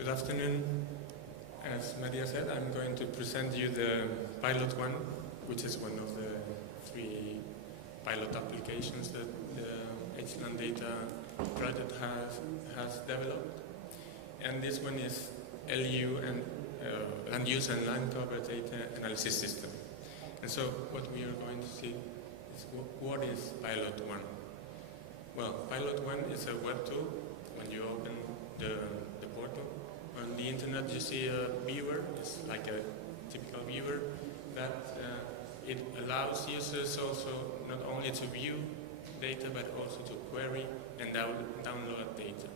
Good afternoon. As Maria said, I'm going to present you the pilot one, which is one of the 3 pilot applications that the Hlan data project has developed. And this one is LU and land use and land cover data analysis system. And so what we are going to see is what is pilot one. Well, pilot one is a web tool. When you open the portal on the internet, you see a viewer. It's like a typical viewer that it allows users also not only to view data but also to query and download data.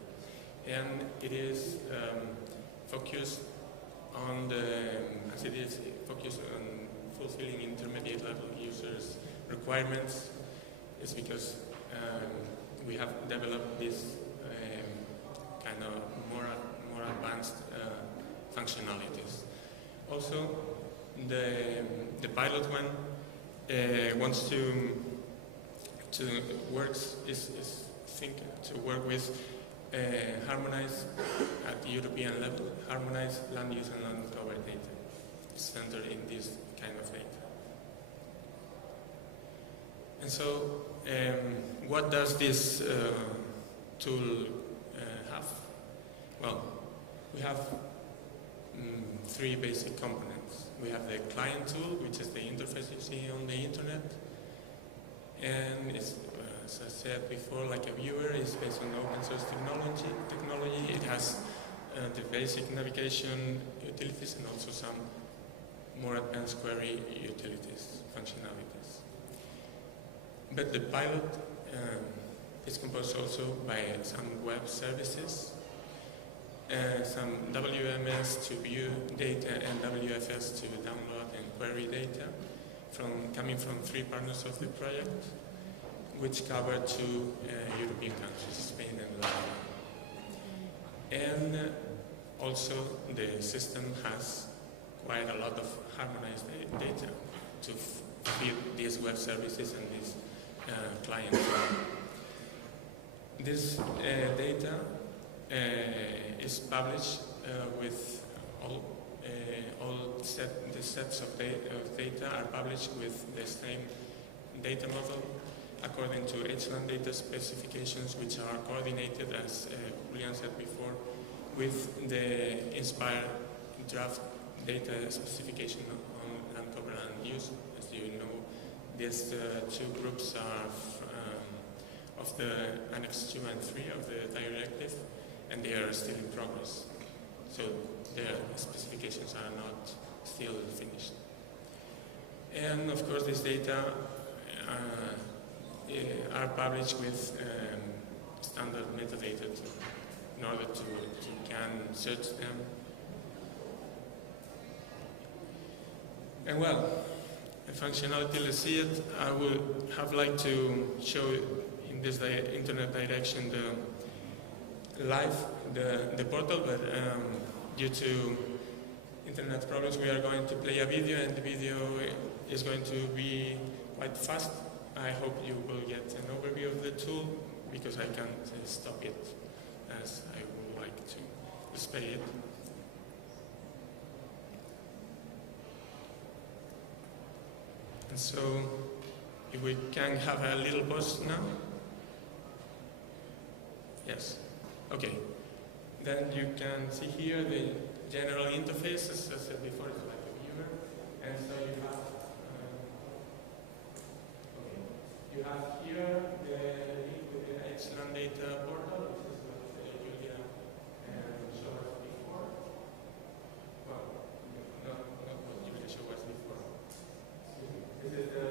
And it is focused on focused on fulfilling intermediate level users' requirements. It's because we have developed this kind of more advanced functionalities. Also, the pilot one wants to work with harmonized at the European level, harmonized land use and land cover data, centered in this kind of data. And so, what does this tool have? Well, we have 3 basic components. We have the client tool, which is the interface you see on the internet. And it's, as I said before, like a viewer. It's based on open source technology. It has the basic navigation utilities and also some more advanced query utilities, functionalities. But the pilot is composed also by some web services, some WMS to view data and WFS to download and query data coming from 3 partners of the project, which cover 2 European countries, Spain and Latvia. And also the system has quite a lot of harmonized data to feed these web services and these clients. This data is published with the sets of data are published with the same data model according to Hlan data specifications, which are coordinated, as Julian said before, with the inspired draft data specification on land cover and use. As you know, these 2 groups are of the Annex 2 and 3 of the directive, and they are still in progress. So their specifications are not still finished. And of course, these data are published with standard metadata in order to can search them. And well, the functionality, let's see it. I would have liked to show in this internet direction the portal, but due to internet problems, we are going to play a video, and the video is going to be quite fast. I hope you will get an overview of the tool, because I can't stop it as I would like to display it. And so, if we can have a little pause now. Yes. Okay. Then you can see here the general interface, as I said before, it's like a viewer. And so you have here the link with the Hlan data portal, which is what Julia showed us before. Well, not what Julia showed us before. This is the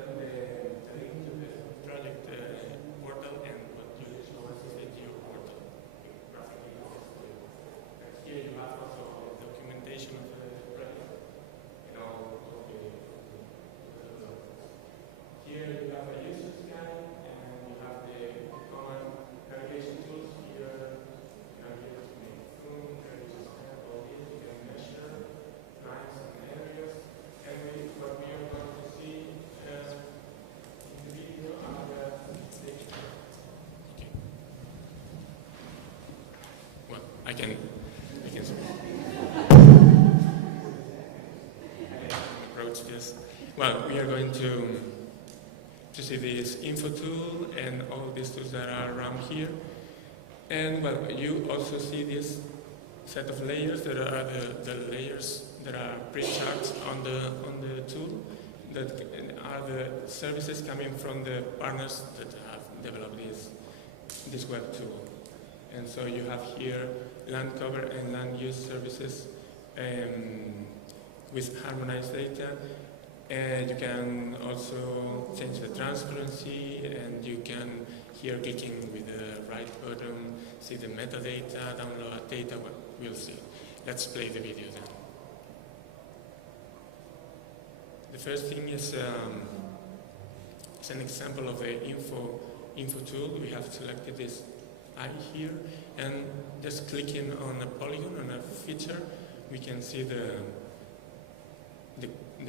link to the project portal, and what Julia showed us is the geo portal. Here you have also documentation of the project. Here you have a user's guide, and you have the common navigation tools here. Navigate to make room, navigate to all this. You can measure lines and areas. And what we are going to see in the video are the data. Okay. Well, I can can approach this. Well, we are going to see this info tool and all these tools that are around here. And well, you also see this set of layers that are the layers that are pre-charged on the tool, that are the services coming from the partners that have developed this web tool. And so you have here land cover and land use services with harmonized data. And you can also change the transparency, and you can, here clicking with the right button, see the metadata, download data. Well, we'll see. Let's play the video then. The first thing is it's an example of the info tool. We have selected this eye here, and just clicking on a polygon, on a feature, we can see the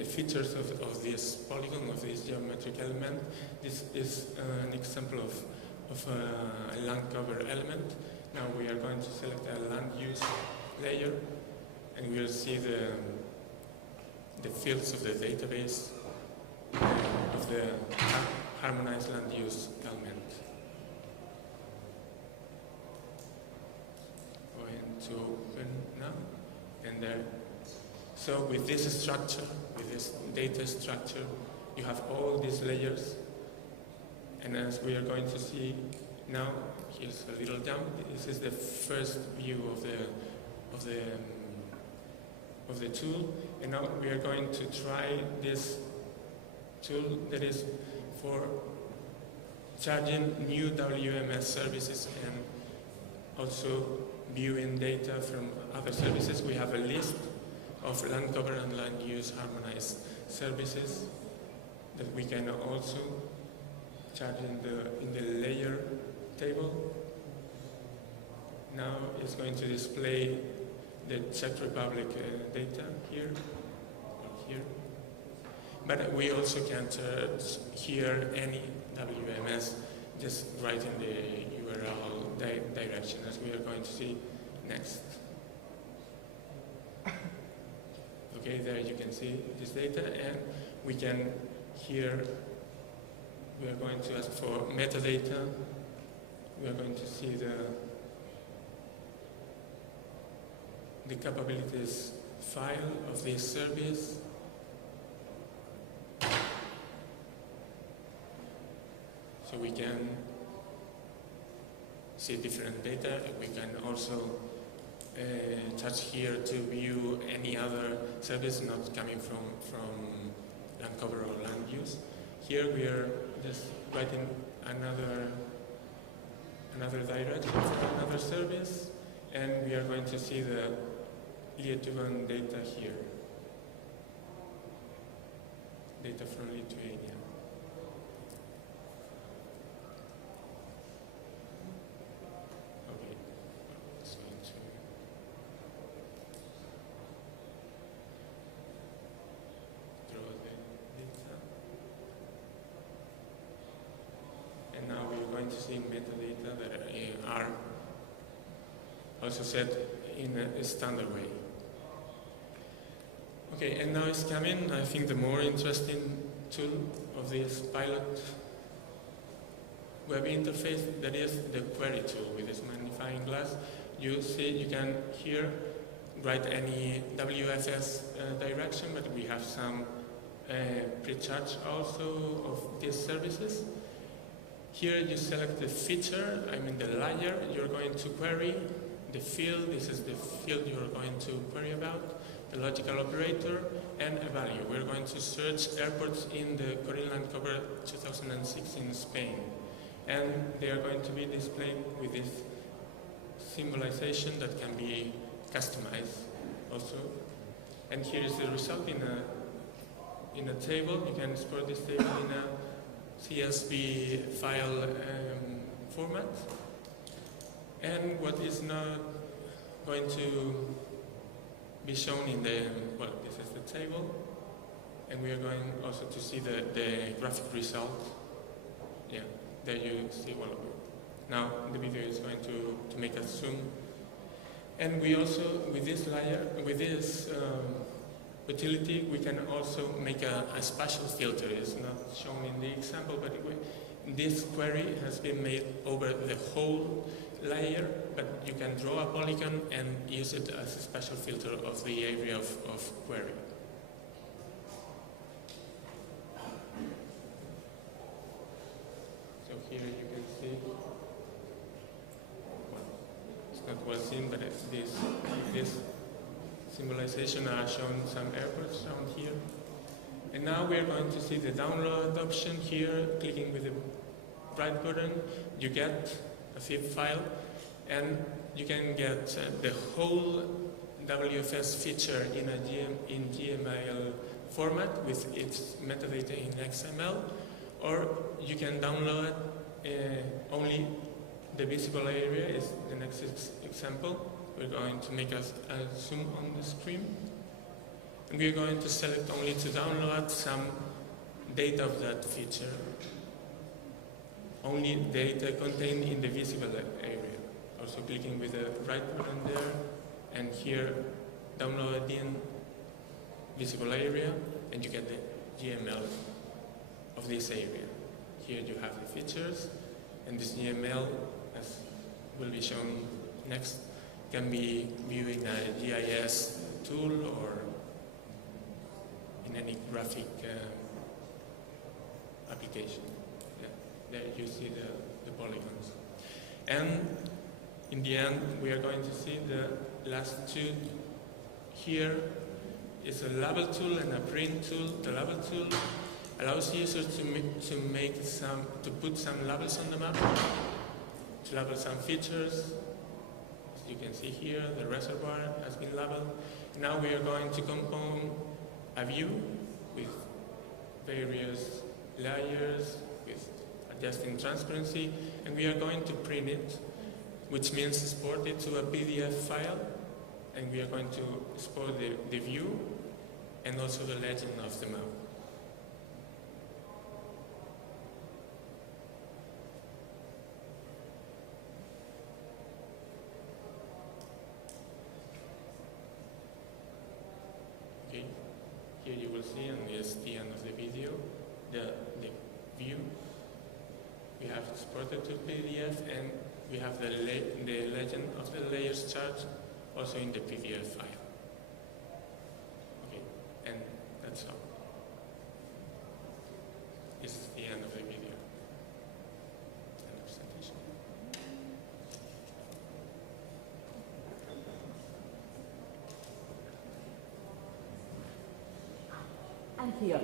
features of this polygon, of this geometric element. This is an example of a land cover element. Now we are going to select a land use layer, and we'll see the fields of the database of the harmonized land use element. Going to open now, and there. So with this structure, with this data structure, you have all these layers, and as we are going to see now, here's a little jump. This is the first view of the tool, and now we are going to try this tool that is for charging new WMS services and also viewing data from other services. We have a list of land cover and land use harmonized services that we can also charge in the layer table. Now it's going to display the Czech Republic data here, or here. But we also can charge here any WMS, just writing the URL direction, as we are going to see next. Okay, there you can see this data, and we can here, we are going to ask for metadata. We are going to see the capabilities file of this service. So we can see different data. We can also touch here to view any other service not coming from land cover or land use. Here we are just writing another direction for another service, and we are going to see the Lithuanian data here. Data from Lithuania. To see metadata that are also set in a standard way. Okay, and now it's coming, I think, the more interesting tool of this pilot web interface, that is the query tool with this magnifying glass. You see, you can here write any WFS direction, but we have some pre-charge also of these services. Here you select the feature, the layer you're going to query, the field, this is the field you're going to query about, the logical operator, and a value. We're going to search airports in the Korean land cover 2006 in Spain. And they are going to be displayed with this symbolization that can be customized also. And here is the result in a table. You can export this table in a CSV file format. And what is not going to be shown in the, well, this is the table. And we are going also to see the graphic result. Yeah, there you see, well, now the video is going to make a zoom. And we also, with this layer, with this utility, we can also make a spatial filter. It's not shown in the example, but this query has been made over the whole layer, but you can draw a polygon and use it as a spatial filter of the area of query. So here you can see, well, it's not well seen, but this symbolization are shown some airports shown here. And now we're going to see the download option here. Clicking with the right button, you get a zip file, and you can get the whole WFS feature in GML format with its metadata in XML, or you can download only the visible area. Is the next example. We're going to make a zoom on the screen, and we're going to select only to download some data of that feature. Only data contained in the visible area. Also clicking with the right button there, and here download in visible area, and you get the GML of this area. Here you have the features, and this GML, as will be shown next, can be viewed in a GIS tool or in any graphic application. Yeah. There you see the polygons. And in the end, we are going to see the last two. Here is a label tool and a print tool. The label tool allows users to put some labels on the map, to label some features. As you can see here, the reservoir has been labeled. Now we are going to compose a view with various layers, with adjusting transparency, and we are going to print it, which means export it to a PDF file, and we are going to export the view and also the legend of the map. Okay, here you will see, and this is the end of the video, the view. We have exported to PDF, and we have the legend of the layers chart also in the PDF file. Okay, and that's all. This is the end of the video. End of presentation. I'm here.